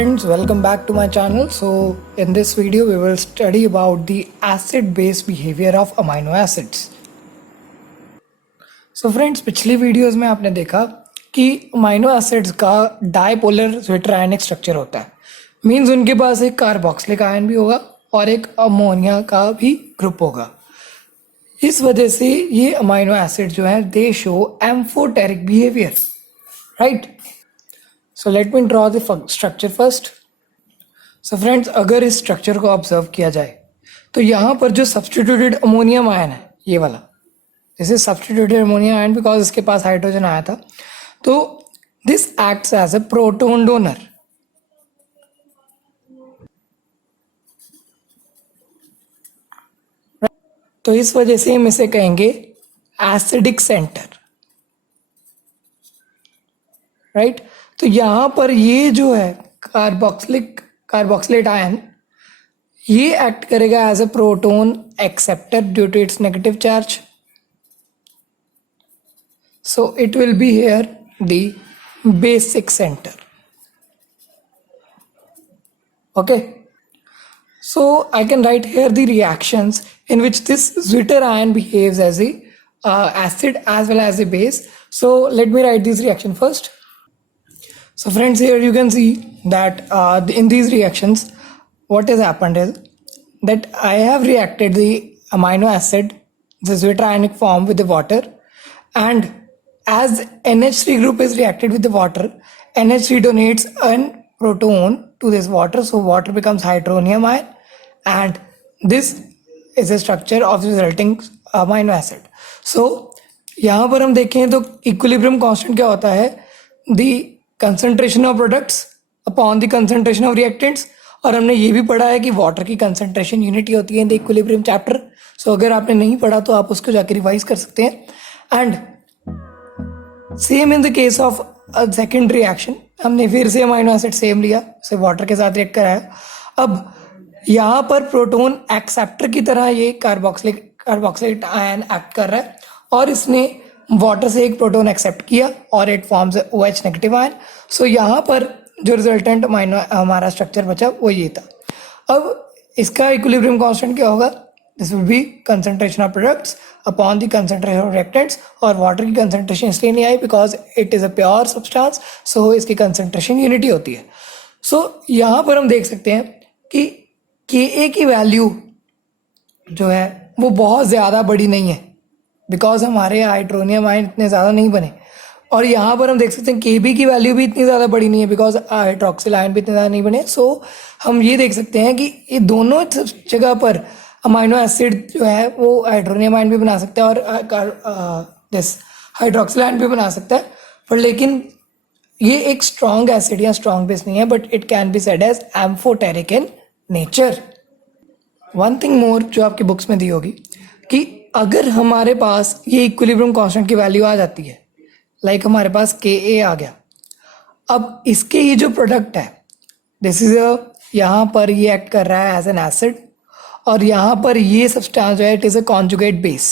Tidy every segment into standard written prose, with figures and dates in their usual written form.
friends, welcome back to my channel. So in this video we will study about the acid base behavior of amino acids. So friends, पिछली videos में आपने देखा कि amino acids का dipolar sweater आयनिक structure होता है। Means उनके पास एक कार्बोक्सिलिक आयन भी होगा और एक अमोनिया का भी ग्रुप होगा। इस वजह से ये अमीनो एसिड जो है दे show amphoteric behaviour, right. So let me draw the structure first. So friends, अगर इस स्ट्रक्चर को ऑब्जर्व किया जाए तो यहाँ पर जो सब्स्टिट्यूटेड अमोनियम आयन है, ये वाला, this is substituted ammonium ion because इसके पास हाइड्रोजन आया था, तो this acts as a proton donor. तो इस वजह से हम इसे कहेंगे एसिडिक सेंटर, राइट। तो यहाँ पर ये जो है कार्बोक्सिलेट आयन, ये एक्ट करेगा as a proton acceptor due to its negative charge. So it will be here the basic center. Okay. So I can write here the reactions in which this zwitter ion behaves as a acid as well as a base. So let me write this reaction first. So friends, here you can see that in these reactions, what has happened is that I have reacted the amino acid, the zwitter ionic form, with the water, and as NH3 group is reacted with the water, NH3 donates a proton to this water, so water becomes hydronium ion, and this is a structure of the resulting amino acid. So यहाँ पर हम देखें तो equilibrium constant क्या होता है, the concentration of products upon the concentration of reactants, और हमने ये भी पढ़ा है कि वाटर की concentration यूनिटी होती है in the equilibrium chapter. So अगर आपने नहीं पढ़ा तो आप उसको जाके रिवाइज कर सकते हैं. And same in the case of second reaction, हमने फिर से अमीनो एसिड सेम लिया, उसे वाटर के साथ रिएक्ट कराया. अब यहाँ पर प्रोटोन एक्सेप्टर की तरह ये कार्बोक्सिलेट आयन एक्ट कर रहा है और इसने वाटर से एक प्रोटोन एक्सेप्ट किया और it forms OH negative ion. So यहाँ पर जो रिजल्टेंट अमीनो हमारा स्ट्रक्चर बचा वो ये था. अब इसका इक्विलिब्रियम कांस्टेंट क्या होगा, this will be concentration of products upon the concentration of reactants, और वाटर की कंसंट्रेशन इसलिए नहीं आई because it is a pure substance, so इसकी कंसंट्रेशन यूनिटी होती है. सो यहाँ पर हम देख सकते हैं कि Ka की वैल्यू जो है वो बहुत ज़्यादा बड़ी नहीं है बिकॉज हमारे हाइड्रोनियम आयन इतने ज़्यादा नहीं बने, और यहाँ पर हम देख सकते हैं Kb की वैल्यू भी इतनी ज़्यादा बड़ी नहीं है बिकॉज हाइड्रोक्सिल आयन भी इतने ज़्यादा नहीं बने. सो हम ये देख सकते हैं कि ये दोनों जगह पर अमीनो एसिड जो है वो हाइड्रोनियम आयन भी बना सकता है और दिस हाइड्रोक्सिल आयन भी बना सकता है, पर लेकिन ये एक स्ट्रॉन्ग एसिड या स्ट्रॉन्ग बेस नहीं है, but it can be said as amphoteric in nature. One thing more जो आपकी बुक्स में दी होगी कि अगर हमारे पास ये इक्विलिब्रियम कांस्टेंट की वैल्यू आ जाती है, लाइक हमारे पास Ka आ गया, अब इसके ये जो प्रोडक्ट है दिस इज यहाँ पर ये एक्ट कर रहा है एज एन एसिड, और यहाँ पर ये सब्सटेंस जो है it is a conjugate base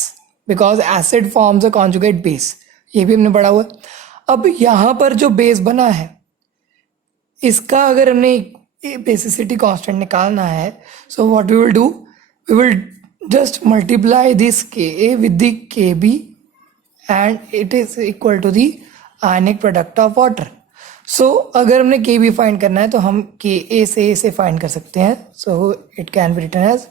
because acid forms a conjugate base, ये भी हमने पढ़ा हुआ है. अब यहाँ पर जो बेस बना है इसका अगर हमने बेसिसिटी कांस्टेंट निकालना है, so what we will do, we will just multiply this Ka with the Kb and it is equal to the ionic product of water. So अगर हमने Kb फाइंड करना है तो हम Ka से इसे फाइंड कर सकते हैं. So it can be written as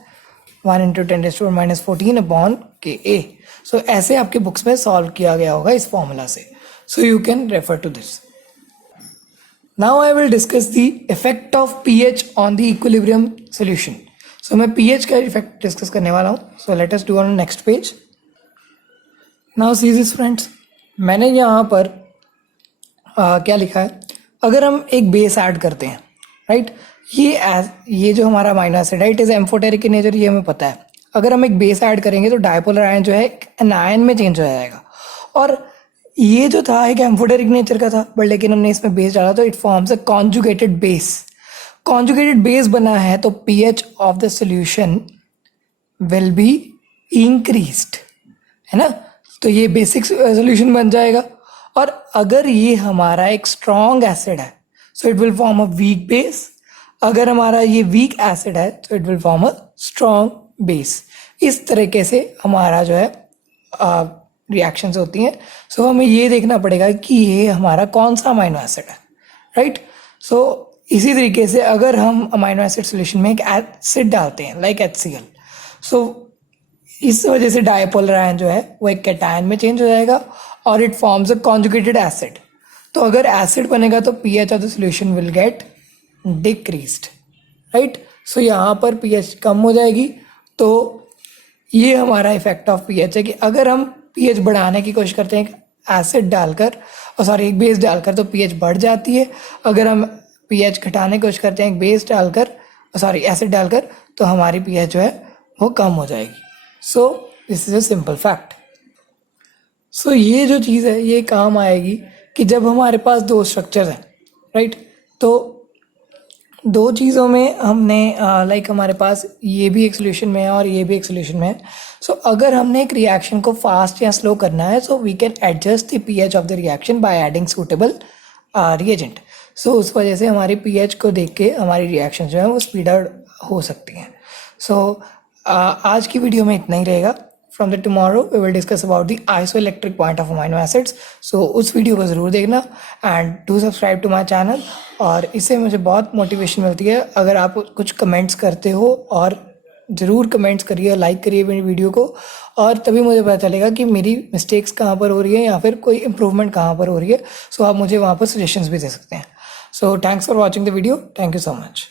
1 × 10⁻14 upon Ka. So ऐसे आपके बुक्स में सॉल्व किया गया होगा इस फॉर्मूला से. So you can refer to this. Now I will discuss the effect of pH on the equilibrium solution. So मैं pH का इफेक्ट डिस्कस करने वाला हूँ. So let us do on next page. Now see this friends, मैंने यहाँ पर क्या लिखा है, अगर हम एक बेस ऐड करते हैं, राइट, ये जो हमारा अमीनो एसिड है it is amphoteric in nature, ये हमें पता है. अगर हम एक बेस ऐड करेंगे तो डाइपोलर आयन जो है एनायन में चेंज हो जाएगा, और ये जो था एक एम्फोटेरिक नेचर का था, बट लेकिन हमने इसमें बेस डाला तो it forms a conjugated base. Conjugated base बना है तो pH of the solution will be increased, है ना. तो ये बेसिक सोल्यूशन बन जाएगा. और अगर ये हमारा एक स्ट्रॉन्ग एसिड है, so it will form a weak base. अगर हमारा ये वीक एसिड है तो it will form a strong base. इस तरीके से हमारा जो है रिएक्शंस होती हैं। सो हमें ये देखना पड़ेगा कि ये हमारा कौन सा अमाइनो एसिड है, राइट। सो इसी तरीके से अगर हम अमाइनो एसिड सोल्यूशन में एक एसिड डालते हैं लाइक HCl, सो इस वजह से डायपोलर आयन जो है वो एक कैटायन में चेंज हो जाएगा और it forms a conjugated acid. तो अगर एसिड बनेगा तो pH of the solution will get decreased, right. So यहाँ पर pH कम हो जाएगी। तो ये हमारा इफेक्ट ऑफ pH है कि अगर हम pH बढ़ाने की कोशिश करते हैं एसिड डालकर, और सॉरी एक बेस डालकर, तो pH बढ़ जाती है। अगर हम pH घटाने की कोशिश करते हैं एक बेस डालकर, सॉरी एसिड डालकर, तो हमारी pH जो है वो कम हो जाएगी। So this is a simple fact. So ये जो चीज़ है ये काम आएगी कि जब हमारे पास दो स्ट्रक्चर्स हैं, राइट। तो दो चीज़ों में हमने लाइक हमारे पास ये भी एक सोल्यूशन में है और ये भी एक सोल्यूशन में है। सो अगर हमने एक रिएक्शन को फास्ट या स्लो करना है, so we can adjust the pH of the reaction by adding suitable reagent. So उस वजह से हमारी pH को देख के हमारी रिएक्शन जो है वो स्पीड हो सकती हैं। सो आज की वीडियो में इतना ही रहेगा। From the tomorrow we will discuss about the isoelectric point of amino acids. So उस वीडियो को ज़रूर देखना and do subscribe to my channel. और इससे मुझे बहुत मोटिवेशन मिलती है। अगर आप कुछ कमेंट्स करते हो और ज़रूर कमेंट्स करिए, लाइक करिए मेरी वीडियो को, और तभी मुझे पता चलेगा कि मेरी मिस्टेक्स कहाँ पर हो रही है या फिर कोई इम्प्रूवमेंट कहाँ पर हो रही है। सो आप मुझे वहाँ पर सजेशंस भी दे सकते हैं। So thanks for watching the video. Thank you so much.